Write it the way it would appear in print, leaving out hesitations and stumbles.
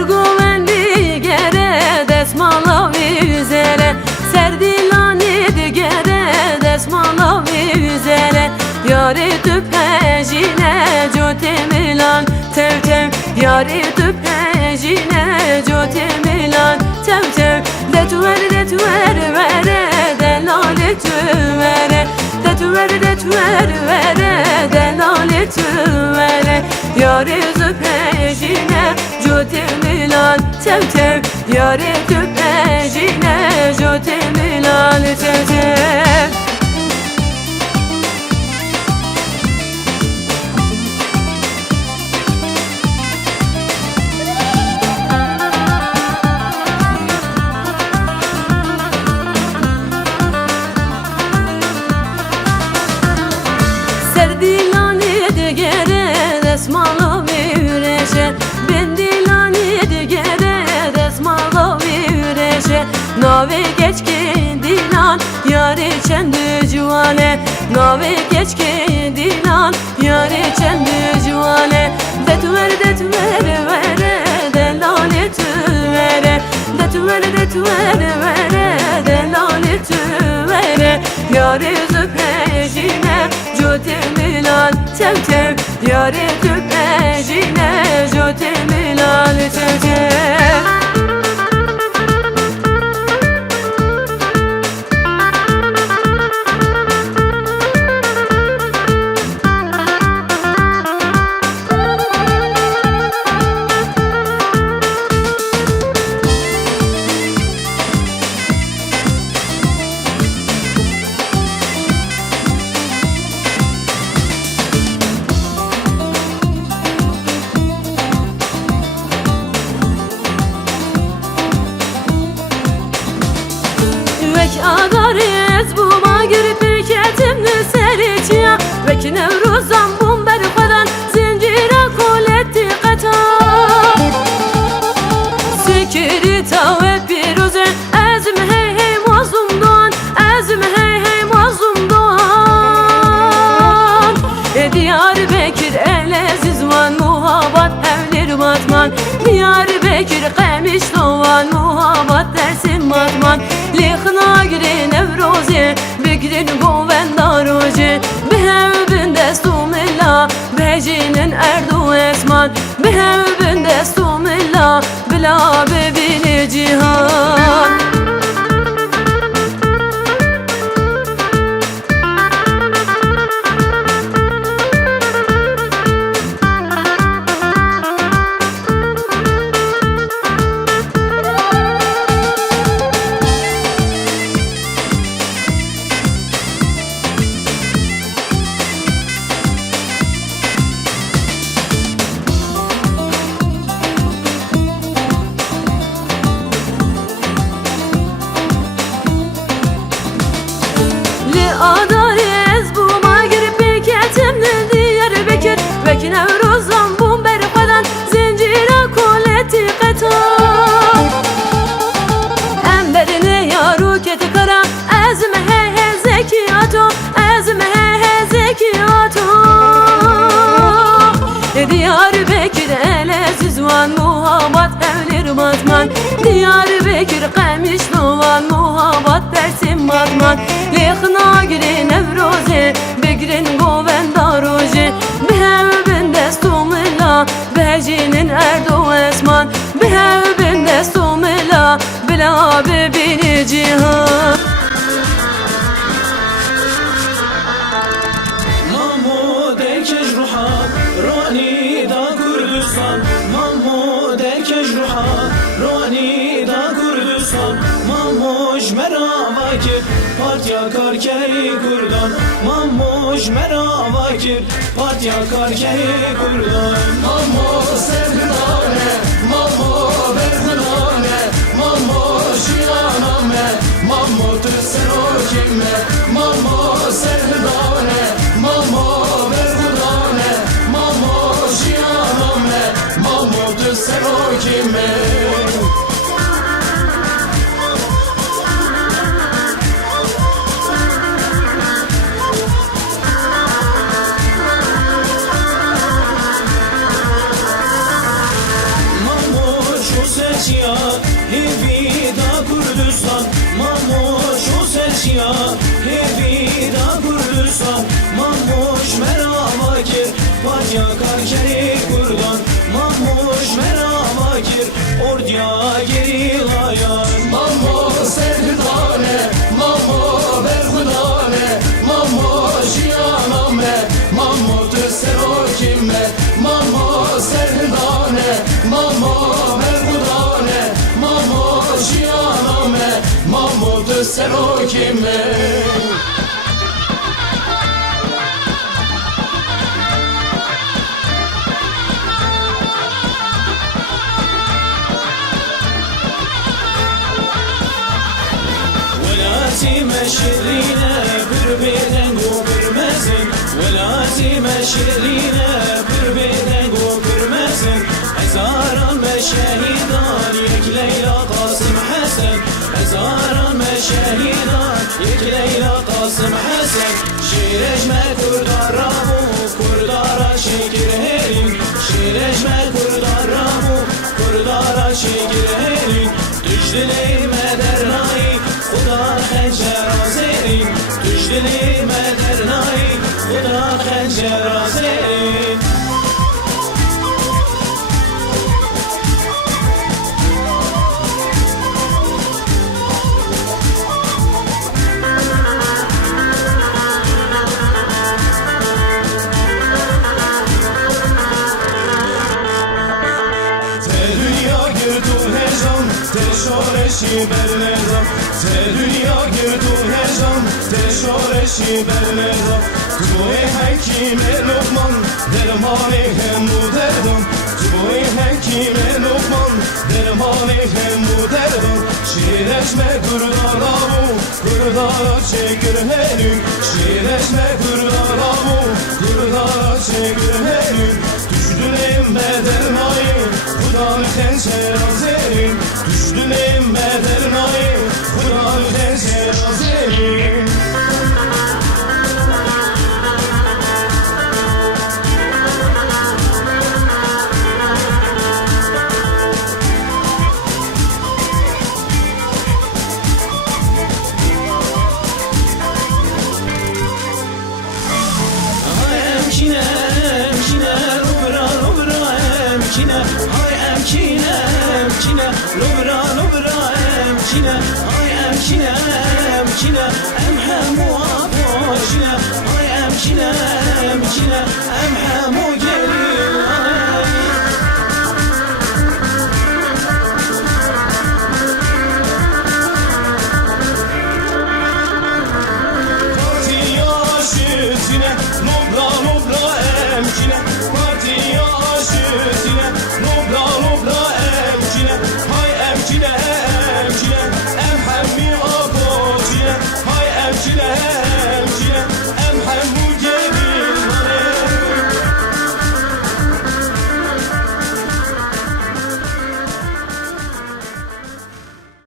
سرگوندی گره دستمالا ویزره سردیلانی دیگره دستمالا ویزره یاری تو پنجینه جوتی میلان تم تم یاری تو پنجینه جوتی میلان تم تم دتور وره دلالی تو وره دتور وره دلالی تو وره یاری تو پنجینه جوتی میلان تم تم یاری تو پنجینه جوتی میلان تم تم Serdilani digere desmalo vireşe Ben dilani digere desmalo vireşe Navi geç ki dilan yari çendü cuvane Navi geç ki dilan yari çendü cuvane Detver vere delali tüvere Detver vere delali tüvere Yari züpejine Jote Milan tev tev yare tüpejine Jote Milan tev tev Vek agariz bu magir pirketimni seriçya Vek nevruzan bumber falan zincire koletti kata Sikiri tave piruze ezim hey hey mazlum doğan Ezim hey hey mazlum doğan Diyarbakır eleziz van muhabbat evlir matman Diyarbakır qemiş doğan muhabbat dersim matman Likhna giri nevrozi Bigrin govenda roji Behevbin destumilla Behcinin erdu esman Behevbin destumilla Bila bebili cihan Adariz bu magir pirketimni Diyarbakır Vek nevruzan bumber falan zincire koletti kata Emberine yaru keti kara Ezme he he zekiyato Ezme he he zekiyato Diyarbakır eleziz van muhabbat evlir matman Diyarbakır qemiş doğan muhabbat dersim matman Likhna giri nevrozi Bigrin govenda roji Behevbin destumilla Behcinin erdu esman Behevbin destumilla Bila bebini cihan Mahmud erkeş ruha Rani da Kurdistan Mahmud erkeş ruha Rani da Kurdistan Mahmuş meravakir Partya karkey kurdan Mahmuş meravakir Partya karkey kurdan Mahmuş sevdane Mahmuş bezdane Mahmuş yaname Mahmuş serokime Mahmuş sevdane Mahmuş bezdane Mahmuş yaname Mahmuş serokime beri kurdan Mamuş merama gir orduya geri layan Mammo serdane, mammo berhudane, mammo jiyaname, mammo tüsero kimme, mammo serdane, mammo berhudane, mammo jiyaname, mammo tüsero kimme. ولازم شرينا بربيدن وبرمزن ولازم شرينا بربيدن وبرمزن هزارا مشاهدان يك ليلى قاسم حسن هزارا مشاهدان يك ليلى قاسم حسن شيرج ما كردار رامو كردارا شكر هيرين شيرج ما كردار رامو كردارا شكر هيرين تجدلي مدرناي خدا خنجر آزرین تجدلی مدرنایی خدا خنجر آزرین شورشی برنزم ته دنیا گردو هجام ته شورشی برنزم توی حکیم لقمان درمان همو دردم توی حکیم لقمان درمان همو دردم شیرشme kurdaramı kurdara çekir henüm şiirleşme kurdaramı kurdara çekir henüm düştün emmeden ayım Kudan kenser azerim düştün emmeden ayım Kudan kenser azerim hay emkine lubra lubra emkine hay emkine em hem muafoşine hay emkine em